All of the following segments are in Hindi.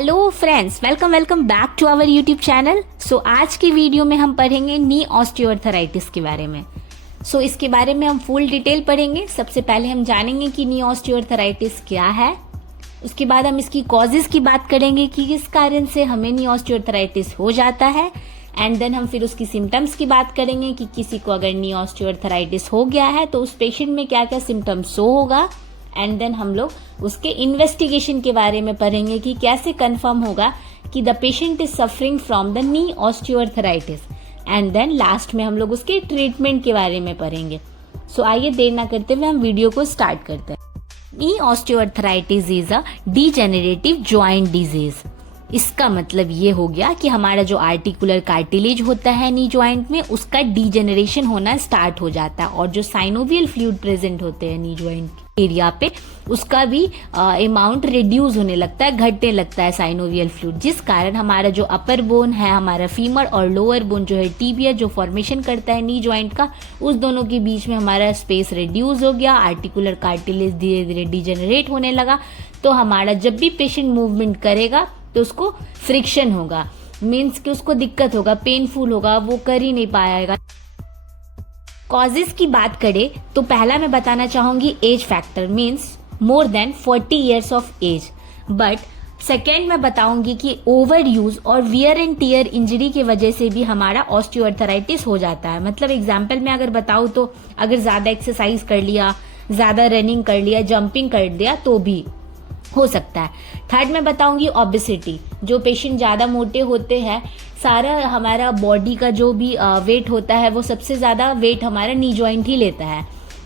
Hello friends, welcome back to our YouTube channel. So आज की वीडियो में हम पढ़ेंगे नी ऑस्टियोआर्थराइटिस के बारे में। इसके बारे में हम फुल डिटेल पढ़ेंगे। सबसे पहले हम जानेंगे कि नी ऑस्टियोआर्थराइटिस क्या है। उसके बाद हम इसकी कॉजेज की बात करेंगे कि किस कारण से हमें नी ऑस्टियोआर्थराइटिस हो जाता है। एंड देन हम फिर उसकी सिम्टम्स की बात करेंगे कि किसी को अगर नी ऑस्टियोआर्थराइटिस हो गया है तो उस पेशेंट में क्या क्या सिम्टम्स शो होगा। एंड देन हम लोग उसके इन्वेस्टिगेशन के बारे में पढ़ेंगे कि कैसे कंफर्म होगा कि the patient is suffering from the knee osteoarthritis. And then last में हम लोग उसके ट्रीटमेंट के बारे में पढ़ेंगे। आइए देर ना करते हुए हम वीडियो को स्टार्ट करते हैं। Knee osteoarthritis is a degenerative joint disease. इसका मतलब ये हो गया कि हमारा जो आर्टिकुलर कार्टिलेज होता है नी जॉइंट में, उसका डीजेनरेशन होना स्टार्ट हो जाता है और जो साइनोवियल फ्लूइड प्रेजेंट होते हैं नी जॉइंट एरिया पे, उसका भी अमाउंट रिड्यूस होने लगता है, घटने लगता है साइनोवियल फ्लूइड, जिस कारण हमारा जो अपर बोन है, हमारा फीमर और लोअर बोन जो है टिबिया, जो फॉर्मेशन करता है नी जॉइंट का, उस दोनों के बीच में हमारा स्पेस रिड्यूस हो गया। आर्टिकुलर कार्टिलेज धीरे धीरे डिजेनरेट होने लगा। तो हमारा जब भी पेशेंट मूवमेंट करेगा तो उसको फ्रिक्शन होगा, मीन्स कि उसको दिक्कत होगा, पेनफुल होगा, वो कर ही नहीं पाएगा। कॉजेज की बात करें तो पहला मैं बताना चाहूंगी age factor, means more than 40 years of age. But second मैं बताऊंगी कि ओवर यूज और वियर एंड टीयर इंजरी की वजह से भी हमारा ऑस्टियोआर्थराइटिस हो जाता है। मतलब एग्जाम्पल में अगर बताऊं तो अगर ज्यादा एक्सरसाइज कर लिया, ज्यादा रनिंग कर लिया, जंपिंग कर दिया तो भी हो सकता है। थर्ड में बताऊंगी ओबेसिटी। जो पेशेंट ज्यादा मोटे होते हैं, सारा हमारा बॉडी का जो भी वेट होता है वो सबसे ज्यादा वेट हमारा नी जॉइंट ही लेता है,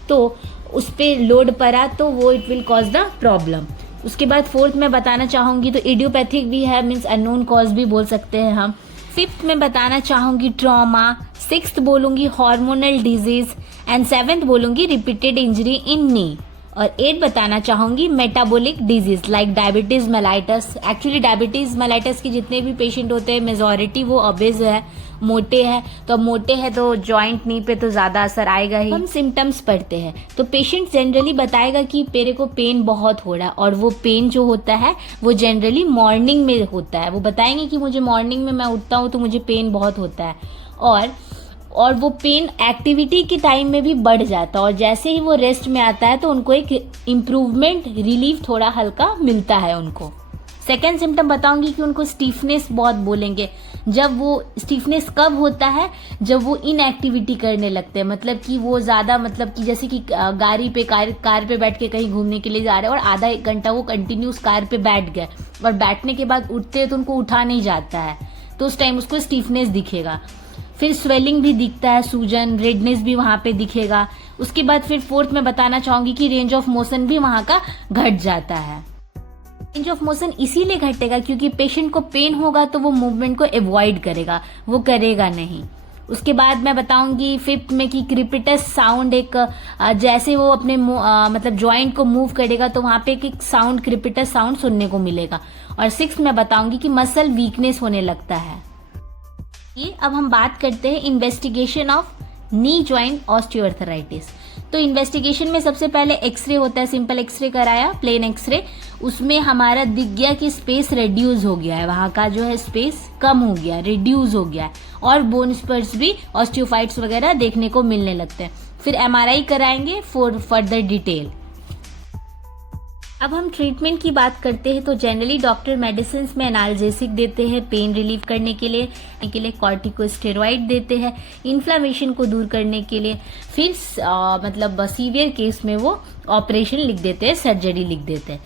तो उस पे लोड पड़ा तो वो it will cause the problem. उसके बाद फोर्थ में बताना चाहूंगी तो इडियोपैथिक भी है, मीन्स अननोन कॉज भी बोल सकते हैं हम। फिफ्थ में बताना चाहूंगी ट्रॉमा। सिक्स्थ बोलूंगी हार्मोनल डिजीज। एंड सेवेंथ बोलूंगी रिपीटेड इंजरी इन नी। और 8 बताना चाहूंगी metabolic disease like diabetes mellitus. Actually diabetes mellitus के जितने भी पेशेंट होते हैं मेजॉरिटी वो ओबेज है, मोटे हैं। तो अब मोटे हैं तो जॉइंट नी पे तो ज्यादा असर आएगा ही। हम सिम्टम्स पढ़ते हैं तो पेशेंट जनरली बताएगा कि मेरे को पेन बहुत हो रहा है, और वो पेन जो होता है वो जनरली मॉर्निंग में होता है। वो बताएंगे कि मुझे मॉर्निंग में मैं उठता हूँ तो मुझे पेन बहुत होता है, और वो पेन एक्टिविटी के टाइम में भी बढ़ जाता है, और जैसे ही वो रेस्ट में आता है तो उनको एक इम्प्रूवमेंट, रिलीफ थोड़ा हल्का मिलता है उनको। सेकेंड सिम्टम बताऊंगी कि उनको स्टीफनेस बहुत बोलेंगे। जब वो स्टीफनेस कब होता है, जब वो इनएक्टिविटी करने लगते हैं, मतलब कि वो ज्यादा, मतलब कि जैसे कि गाड़ी पे कार पे बैठ के कहीं घूमने के लिए जा रहे हैं और आधा एक घंटा वो कंटिन्यूस कार पे बैठ गए और बैठने के बाद उठते हैं तो उनको उठा नहीं जाता है, तो उस टाइम उसको स्टीफनेस दिखेगा। फिर स्वेलिंग भी दिखता है, सूजन, रेडनेस भी वहां पे दिखेगा। उसके बाद फिर फोर्थ में बताना चाहूंगी कि रेंज ऑफ मोशन भी वहां का घट जाता है। रेंज ऑफ मोशन इसीलिए घटेगा क्योंकि पेशेंट को पेन होगा तो वो मूवमेंट को अवॉइड करेगा, वो करेगा नहीं। उसके बाद मैं बताऊंगी फिफ्थ में कि क्रिपिटस साउंड, एक जैसे वो अपने मतलब जॉइंट को मूव करेगा तो वहां पे एक साउंड, क्रिपिटस साउंड सुनने को मिलेगा। और सिक्स्थ में बताऊंगी कि मसल वीकनेस होने लगता है। अब हम बात करते हैं investigation of knee joint osteoarthritis. तो इन्वेस्टिगेशन में सबसे पहले एक्सरे होता है, सिंपल एक्सरे कराया, प्लेन एक्सरे। उसमें हमारा दिख गया कि स्पेस रिड्यूस हो गया है, वहां का जो है स्पेस कम हो गया, रिड्यूस हो गया है, और बोन स्पर्स भी, ऑस्टियोफाइट्स वगैरह देखने को मिलने लगते हैं। फिर एमआरआई कराएंगे फॉर फर्दर डिटेल। अब हम ट्रीटमेंट की बात करते हैं तो जनरली डॉक्टर मेडिसिन में एनाल्जेसिक देते हैं पेन रिलीफ करने के लिए कॉर्टिकोस्टेरॉइड देते हैं इन्फ्लामेशन को दूर करने के लिए। फिर मतलब सीवियर केस में वो ऑपरेशन लिख देते हैं, सर्जरी लिख देते हैं।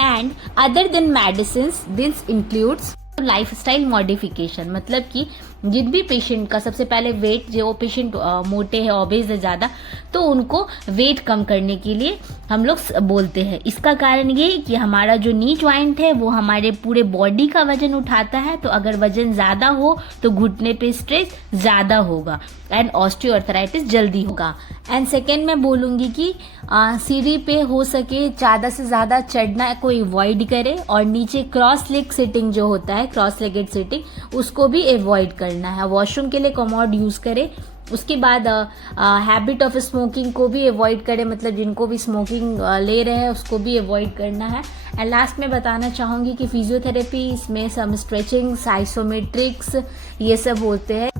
And other than medicine this includes lifestyle modification. मतलब कि जिन भी पेशेंट का सबसे पहले वेट, जो पेशेंट मोटे है, ओबेज है ज्यादा, तो उनको वेट कम करने के लिए हम लोग बोलते हैं। इसका कारण ये कि हमारा जो नी जॉइंट है वो हमारे पूरे बॉडी का वजन उठाता है, तो अगर वजन ज्यादा हो तो घुटने पे स्ट्रेस ज्यादा होगा एंड ऑस्टियोआर्थराइटिस जल्दी होगा। एंड सेकेंड मैं बोलूंगी कि सीढ़ी पे हो सके ज्यादा से ज्यादा चढ़ना को अवॉइड करे, और नीचे क्रॉस लेग सिटिंग जो होता है, क्रॉस लेगेड सिटिंग, उसको भी अवॉइड करना है। वॉशरूम के लिए कमोड यूज करे उसके बाद हैबिट ऑफ स्मोकिंग को भी अवॉइड करें, मतलब जिनको भी स्मोकिंग ले रहे हैं उसको भी अवॉइड करना है। एंड लास्ट में बताना चाहूँगी कि फिजियोथेरेपी इसमें सम स्ट्रेचिंग्स, आइसोमेट्रिक्स ये सब होते हैं।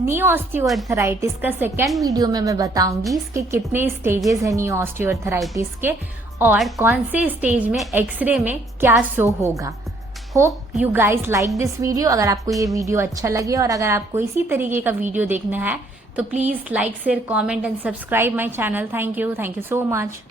नी ऑस्टियोआर्थराइटिस का सेकेंड वीडियो में मैं बताऊंगी इसके कितने स्टेजेस हैं नी ऑस्टियोआर्थराइटिस के, और कौन से स्टेज में एक्सरे में क्या शो होगा। Hope you guys like this video. अगर आपको ये वीडियो अच्छा लगे और अगर आपको इसी तरीके का वीडियो देखना है तो please like, share, comment and subscribe my channel. Thank you so much.